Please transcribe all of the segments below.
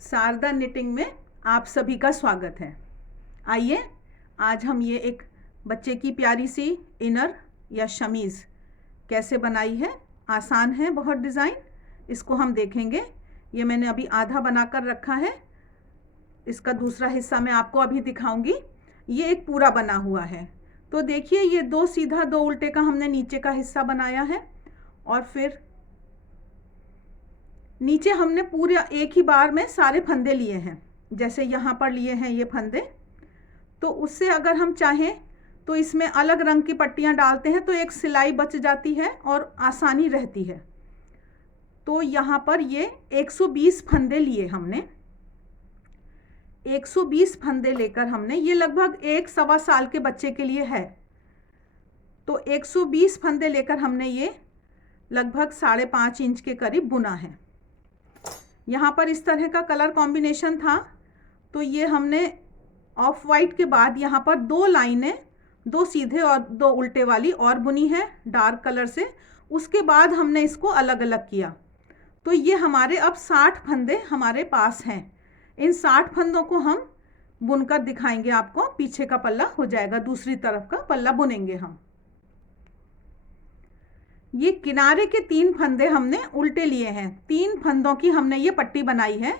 Sharda knitting में आप सभी का स्वागत है। आइए आज हम ये एक बच्चे की प्यारी सी इनर या शमीज़ कैसे बनाई है। आसान है बहुत डिज़ाइन, इसको हम देखेंगे। ये मैंने अभी आधा बनाकर रखा है, इसका दूसरा हिस्सा मैं आपको अभी दिखाऊंगी। ये एक पूरा बना हुआ है। तो देखिए, ये दो सीधा दो उल्टे का हमने नीचे का हिस्सा बनाया है और फिर नीचे हमने पूरे एक ही बार में सारे फंदे लिए हैं। जैसे यहाँ पर लिए हैं ये फंदे, तो उससे अगर हम चाहें तो इसमें अलग रंग की पट्टियाँ डालते हैं तो एक सिलाई बच जाती है और आसानी रहती है। तो यहाँ पर ये 120 फंदे लिए हमने। 120 फंदे लेकर हमने, ये लगभग 1-1.25 साल के बच्चे के लिए है, तो 120 फंदे लेकर हमने ये लगभग 5.5 इंच के करीब बुना है। यहाँ पर इस तरह का कलर कॉम्बिनेशन था, तो ये हमने ऑफ वाइट के बाद यहाँ पर दो लाइनें, दो सीधे और दो उल्टे वाली और बुनी है डार्क कलर से। उसके बाद हमने इसको अलग अलग किया। तो ये हमारे अब 60 फंदे हमारे पास हैं। इन 60 फंदों को हम बुनकर दिखाएंगे आपको। पीछे का पल्ला हो जाएगा, दूसरी तरफ का पल्ला बुनेंगे हम। ये किनारे के 3 फंदे हमने उल्टे लिए हैं। 3 फंदों की हमने ये पट्टी बनाई है।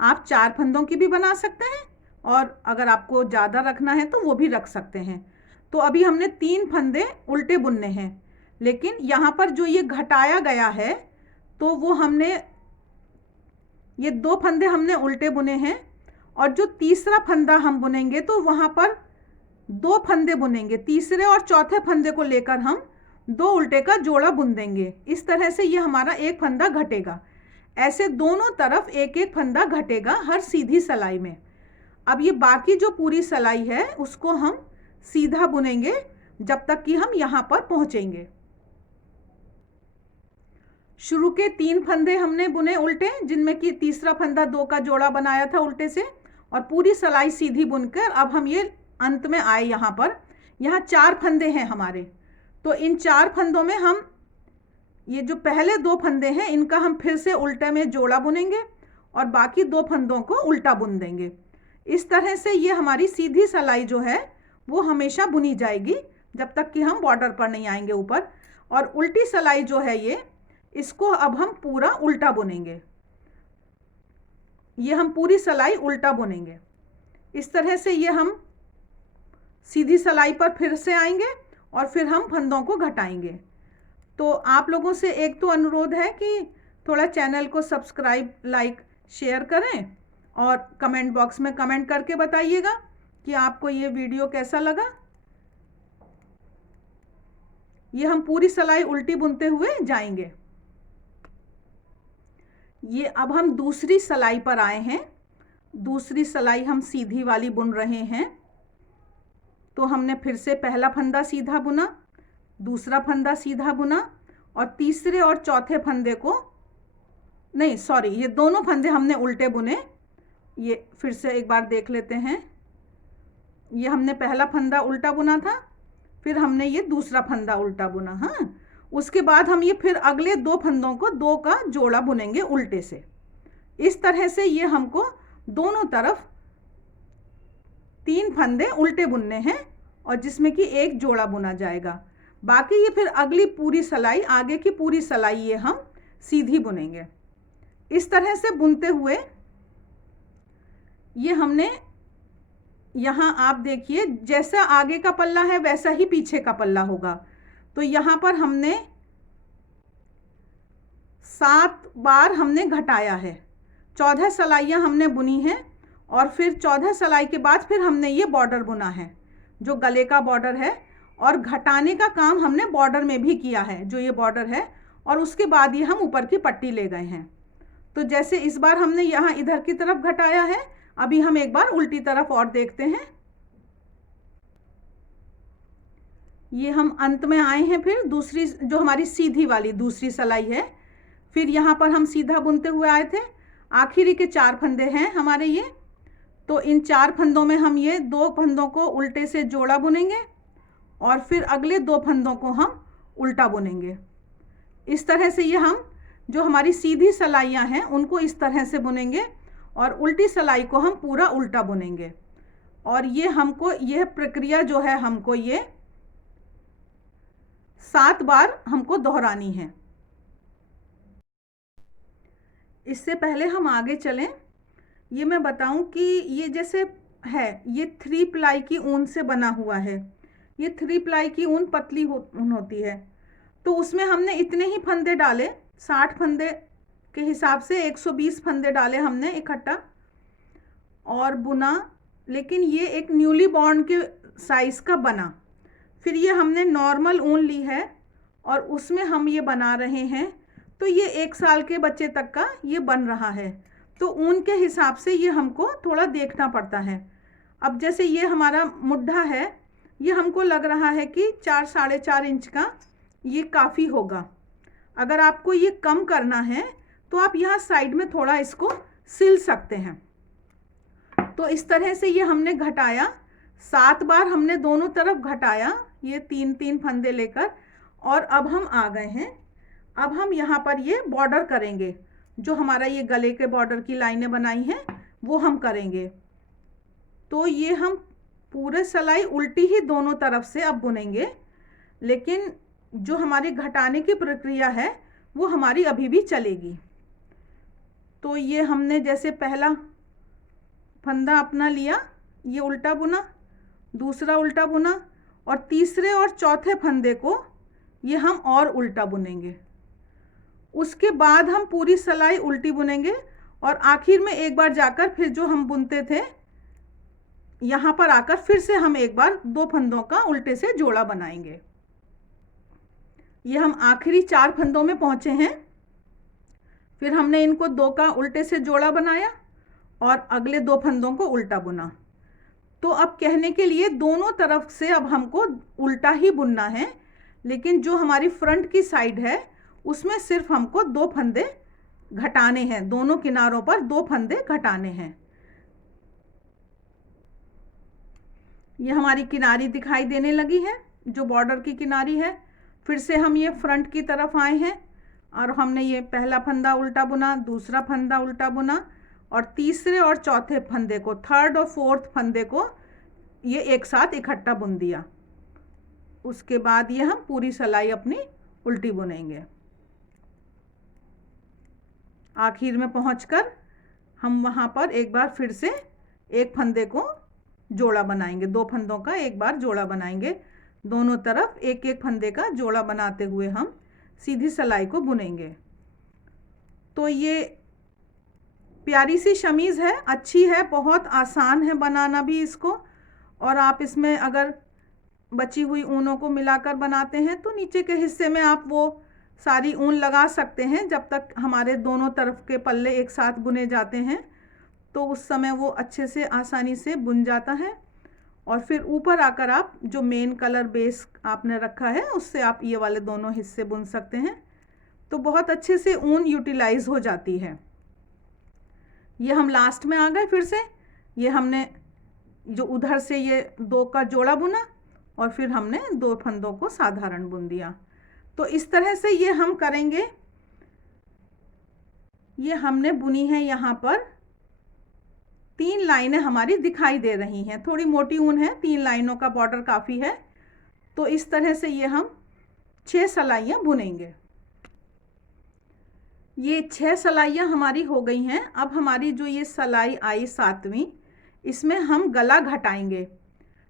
आप 4 फंदों की भी बना सकते हैं और अगर आपको ज़्यादा रखना है तो वो भी रख सकते हैं। तो अभी हमने 3 फंदे उल्टे बुनने हैं, लेकिन यहाँ पर जो ये घटाया गया है तो वो हमने ये 2 फंदे हमने उल्टे बुने हैं और जो तीसरा फंदा हम बुनेंगे तो वहाँ पर 2 फंदे बुनेंगे। तीसरे और चौथे फंदे को लेकर हम 2 उल्टे का जोड़ा बुन देंगे। इस तरह से ये हमारा एक फंदा घटेगा। ऐसे दोनों तरफ एक एक फंदा घटेगा हर सीधी सिलाई में। अब ये बाकी जो पूरी सिलाई है उसको हम सीधा बुनेंगे जब तक कि हम यहाँ पर पहुँचेंगे। शुरू के 3 फंदे हमने बुने उल्टे, जिनमें कि तीसरा फंदा 2 का जोड़ा बनाया था उल्टे से, और पूरी सिलाई सीधी बुनकर अब हम ये अंत में आए। यहाँ पर 4 फंदे हैं हमारे। तो इन 4 फंदों में हम ये जो पहले 2 फंदे हैं इनका हम फिर से उल्टे में जोड़ा बुनेंगे और बाकी 2 फंदों को उल्टा बुन देंगे। इस तरह से ये हमारी सीधी सिलाई जो है वो हमेशा बुनी जाएगी जब तक कि हम बॉर्डर पर नहीं आएंगे ऊपर। और उल्टी सिलाई जो है ये, इसको अब हम पूरा उल्टा बुनेंगे। ये हम पूरी सिलाई उल्टा बुनेंगे। इस तरह से ये हम सीधी सिलाई पर फिर से आएंगे और फिर हम फंदों को घटाएंगे। तो आप लोगों से एक तो अनुरोध है कि थोड़ा चैनल को सब्सक्राइब, लाइक, शेयर करें और कमेंट बॉक्स में कमेंट करके बताइएगा कि आपको ये वीडियो कैसा लगा। ये हम पूरी सिलाई उल्टी बुनते हुए जाएंगे। ये अब हम दूसरी सिलाई पर आए हैं। दूसरी सिलाई हम सीधी वाली बुन रहे हैं। तो हमने फिर से पहला फंदा सीधा बुना, दूसरा फंदा सीधा बुना और तीसरे और चौथे फंदे को, नहीं सॉरी, ये दोनों फंदे हमने उल्टे बुने। ये फिर से एक बार देख लेते हैं। ये हमने पहला फंदा उल्टा बुना था, फिर हमने ये दूसरा फंदा उल्टा बुना। हाँ, उसके बाद हम ये फिर अगले 2 फंदों को 2 का जोड़ा बुनेंगे उल्टे से। इस तरह से ये हमको दोनों तरफ 3 फंदे उल्टे बुनने हैं और जिसमें कि एक जोड़ा बुना जाएगा। बाकी ये फिर अगली पूरी सिलाई, आगे की पूरी सिलाई ये हम सीधी बुनेंगे। इस तरह से बुनते हुए ये हमने, यहाँ आप देखिए जैसा आगे का पल्ला है वैसा ही पीछे का पल्ला होगा। तो यहाँ पर हमने 7 बार हमने घटाया है। 14 सिलाइयाँ हमने बुनी हैं और फिर 14 सिलाई के बाद फिर हमने ये बॉर्डर बुना है जो गले का बॉर्डर है, और घटाने का काम हमने बॉर्डर में भी किया है जो ये बॉर्डर है, और उसके बाद ये हम ऊपर की पट्टी ले गए हैं। तो जैसे इस बार हमने यहाँ इधर की तरफ घटाया है, अभी हम एक बार उल्टी तरफ और देखते हैं। ये हम अंत में आए हैं। फिर दूसरी जो हमारी सीधी वाली दूसरी सिलाई है, फिर यहाँ पर हम सीधा बुनते हुए आए थे। आखिरी के 4 फंदे हैं हमारे ये। तो इन 4 फंदों में हम ये 2 फंदों को उल्टे से जोड़ा बुनेंगे और फिर अगले 2 फंदों को हम उल्टा बुनेंगे। इस तरह से ये हम जो हमारी सीधी सिलाइयाँ हैं उनको इस तरह से बुनेंगे और उल्टी सिलाई को हम पूरा उल्टा बुनेंगे। और ये हमको यह प्रक्रिया जो है हमको ये 7 बार हमको दोहरानी है। इससे पहले हम आगे चलें, ये मैं बताऊं कि ये जैसे है ये 3 प्लाई की ऊन से बना हुआ है। ये 3 प्लाई की ऊन पतली ऊन होती है। तो उसमें हमने इतने ही फंदे डाले, 60 फंदे के हिसाब से 120 फंदे डाले हमने इकट्ठा और बुना। लेकिन ये एक न्यूली बॉर्न के साइज़ का बना। फिर ये हमने नॉर्मल ऊन ली है और उसमें हम ये बना रहे हैं। तो ये 1 साल के बच्चे तक का ये बन रहा है। तो ऊन के हिसाब से ये हमको थोड़ा देखना पड़ता है। अब जैसे ये हमारा मुड्ढा है, ये हमको लग रहा है कि 4 साढ़े 4 इंच का ये काफ़ी होगा। अगर आपको ये कम करना है तो आप यहाँ साइड में थोड़ा इसको सिल सकते हैं। तो इस तरह से ये हमने घटाया, 7 बार हमने दोनों तरफ घटाया, ये 3-3 फंदे लेकर। और अब हम आ गए हैं, अब हम यहाँ पर ये बॉर्डर करेंगे। जो हमारा ये गले के बॉर्डर की लाइनें बनाई हैं वो हम करेंगे। तो ये हम पूरे सिलाई उल्टी ही दोनों तरफ से अब बुनेंगे, लेकिन जो हमारी घटाने की प्रक्रिया है वो हमारी अभी भी चलेगी। तो ये हमने जैसे पहला फंदा अपना लिया, ये उल्टा बुना, दूसरा उल्टा बुना और तीसरे और चौथे फंदे को ये हम और उल्टा बुनेंगे। उसके बाद हम पूरी सिलाई उल्टी बुनेंगे और आखिर में एक बार जाकर फिर जो हम बुनते थे यहाँ पर आकर फिर से हम एक बार 2 फंदों का उल्टे से जोड़ा बनाएंगे। ये हम आखिरी 4 फंदों में पहुँचे हैं। फिर हमने इनको 2 का उल्टे से जोड़ा बनाया और अगले 2 फंदों को उल्टा बुना। तो अब कहने के लिए दोनों तरफ से अब हमको उल्टा ही बुनना है, लेकिन जो हमारी फ्रंट की साइड है उसमें सिर्फ हमको 2 फंदे घटाने हैं, दोनों किनारों पर 2 फंदे घटाने हैं। ये हमारी किनारी दिखाई देने लगी है, जो बॉर्डर की किनारी है। फिर से हम ये फ्रंट की तरफ आए हैं और हमने ये पहला फंदा उल्टा बुना, दूसरा फंदा उल्टा बुना और तीसरे और चौथे फंदे को, 3rd और 4th फंदे को ये एक साथ इकट्ठा बुन दिया। उसके बाद ये हम पूरी सिलाई अपनी उल्टी बुनेंगे। आखिर में पहुंचकर हम वहाँ पर एक बार फिर से एक फंदे को जोड़ा बनाएंगे, 2 फंदों का एक बार जोड़ा बनाएंगे। दोनों तरफ एक एक फंदे का जोड़ा बनाते हुए हम सीधी सिलाई को बुनेंगे। तो ये प्यारी सी शमीज़ है, अच्छी है, बहुत आसान है बनाना भी इसको। और आप इसमें अगर बची हुई ऊनों को मिलाकर बनाते हैं तो नीचे के हिस्से में आप वो सारी ऊन लगा सकते हैं। जब तक हमारे दोनों तरफ के पल्ले एक साथ बुने जाते हैं तो उस समय वो अच्छे से आसानी से बुन जाता है। और फिर ऊपर आकर आप जो मेन कलर बेस आपने रखा है उससे आप ये वाले दोनों हिस्से बुन सकते हैं। तो बहुत अच्छे से ऊन यूटिलाइज हो जाती है। ये हम लास्ट में आ गए। फिर से ये हमने जो उधर से ये 2 का जोड़ा बुना और फिर हमने 2 फंदों को साधारण बुन दिया। तो इस तरह से ये हम करेंगे। ये हमने बुनी है, यहाँ पर 3 लाइनें हमारी दिखाई दे रही हैं। थोड़ी मोटी ऊन है, 3 लाइनों का बॉर्डर काफ़ी है। तो इस तरह से ये हम 6 सिलाइयाँ बुनेंगे। ये 6 सिलाइयाँ हमारी हो गई हैं। अब हमारी जो ये सिलाई आई 7वीं, इसमें हम गला घटाएंगे।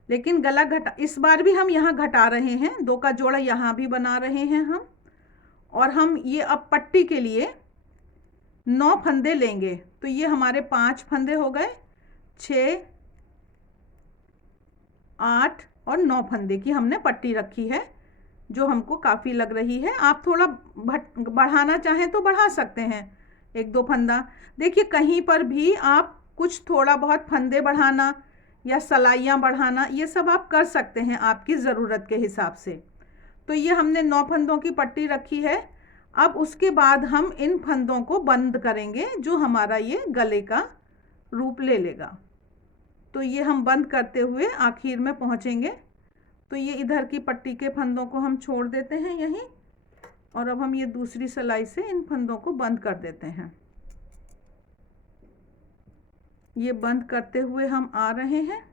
लेकिन गला घटा इस बार भी हम यहाँ घटा रहे हैं, 2 का जोड़ा यहाँ भी बना रहे हैं हम। और हम ये अब पट्टी के लिए 9 फंदे लेंगे। तो ये हमारे 5 फंदे हो गए, 6, 8 और 9 फंदे की हमने पट्टी रखी है, जो हमको काफ़ी लग रही है। आप थोड़ा बढ़ाना चाहें तो बढ़ा सकते हैं, 1-2 फंदा। देखिए कहीं पर भी आप कुछ थोड़ा बहुत फंदे बढ़ाना या सिलाइयाँ बढ़ाना, ये सब आप कर सकते हैं आपकी ज़रूरत के हिसाब से। तो ये हमने 9 फंदों की पट्टी रखी है। अब उसके बाद हम इन फंदों को बंद करेंगे, जो हमारा ये गले का रूप ले लेगा। तो ये हम बंद करते हुए आखिर में पहुँचेंगे। तो ये इधर की पट्टी के फंदों को हम छोड़ देते हैं यहीं, और अब हम ये दूसरी सिलाई से इन फंदों को बंद कर देते हैं। ये बंद करते हुए हम आ रहे हैं।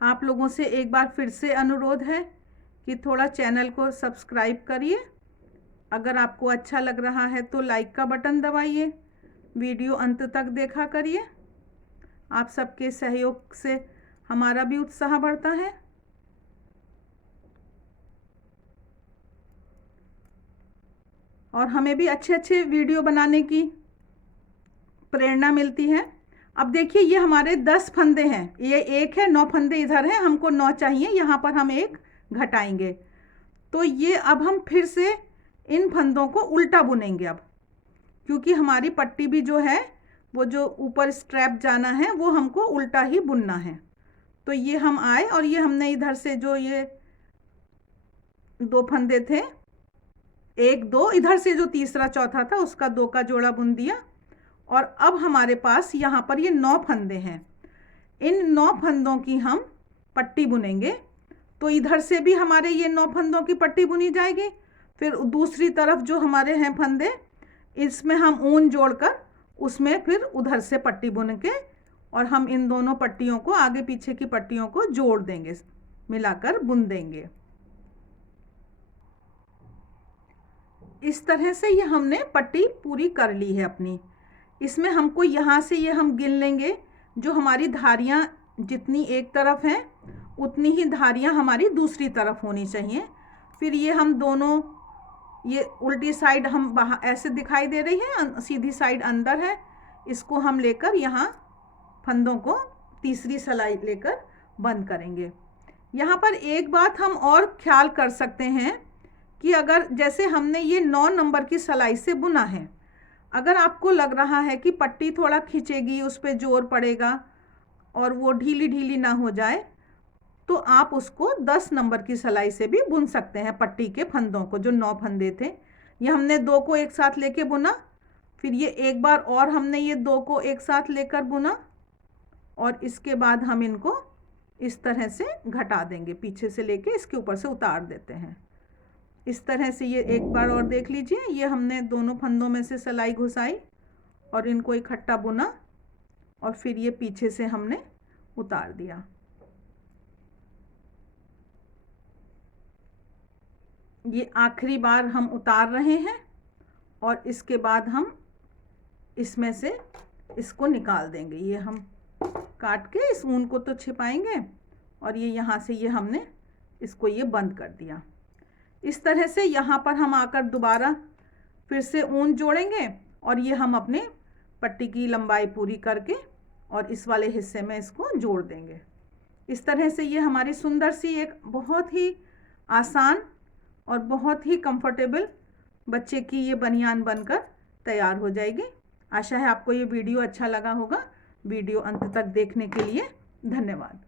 आप लोगों से एक बार फिर से अनुरोध है कि थोड़ा चैनल को सब्सक्राइब करिए। अगर आपको अच्छा लग रहा है तो लाइक का बटन दबाइए, वीडियो अंत तक देखा करिए। आप सबके सहयोग से हमारा भी उत्साह बढ़ता है। और हमें भी अच्छे अच्छे वीडियो बनाने की प्रेरणा मिलती है। अब देखिए ये हमारे 10 फंदे हैं, ये एक है, 9 फंदे इधर हैं, हमको 9 चाहिए, यहाँ पर हम एक घटाएंगे। तो ये अब हम फिर से इन फंदों को उल्टा बुनेंगे अब, क्योंकि हमारी पट्टी भी जो है वो जो ऊपर स्ट्रैप जाना है वो हमको उल्टा ही बुनना है। तो ये हम आए और ये हमने इधर से जो ये 2 फंदे थे, 1 2, इधर से जो तीसरा चौथा था उसका 2 का जोड़ा बुन दिया। और अब हमारे पास यहाँ पर ये 9 फंदे हैं। इन 9 फंदों की हम पट्टी बुनेंगे। तो इधर से भी हमारे ये 9 फंदों की पट्टी बुनी जाएगी। फिर दूसरी तरफ जो हमारे हैं फंदे, इसमें हम ऊन जोड़कर उसमें फिर उधर से पट्टी बुन के और हम इन दोनों पट्टियों को, आगे पीछे की पट्टियों को जोड़ देंगे, मिलाकर बुन देंगे। इस तरह से ये हमने पट्टी पूरी कर ली है अपनी। इसमें हमको यहाँ से ये हम गिन लेंगे, जो हमारी धारियाँ जितनी एक तरफ हैं उतनी ही धारियाँ हमारी दूसरी तरफ होनी चाहिए। फिर ये हम दोनों, ये उल्टी साइड हम बाहर ऐसे दिखाई दे रही है, सीधी साइड अंदर है, इसको हम लेकर यहाँ फंदों को तीसरी सिलाई लेकर बंद करेंगे। यहाँ पर एक बात हम और ख्याल कर सकते हैं कि अगर जैसे हमने ये 9 नंबर की सिलाई से बुना है, अगर आपको लग रहा है कि पट्टी थोड़ा खींचेगी, उस पर जोर पड़ेगा और वो ढीली ढीली ना हो जाए, तो आप उसको 10 नंबर की सिलाई से भी बुन सकते हैं। पट्टी के फंदों को, जो 9 फंदे थे, ये हमने 2 को एक साथ लेके बुना, फिर ये एक बार और हमने ये 2 को एक साथ लेकर बुना और इसके बाद हम इनको इस तरह से घटा देंगे, पीछे से लेके इसके ऊपर से उतार देते हैं। इस तरह से ये एक बार और देख लीजिए, ये हमने दोनों फंदों में से सिलाई घुसाई और इनको इकट्ठा बुना और फिर ये पीछे से हमने उतार दिया। ये आखिरी बार हम उतार रहे हैं और इसके बाद हम इसमें से इसको निकाल देंगे। ये हम काट के इस ऊन को तो छिपाएंगे और ये यहाँ से ये हमने इसको ये बंद कर दिया। इस तरह से यहाँ पर हम आकर दोबारा फिर से ऊन जोड़ेंगे और ये हम अपने पट्टी की लंबाई पूरी करके और इस वाले हिस्से में इसको जोड़ देंगे। इस तरह से ये हमारी सुंदर सी एक बहुत ही आसान और बहुत ही कंफर्टेबल बच्चे की ये बनियान बनकर तैयार हो जाएगी। आशा है आपको ये वीडियो अच्छा लगा होगा। वीडियो अंत तक देखने के लिए धन्यवाद।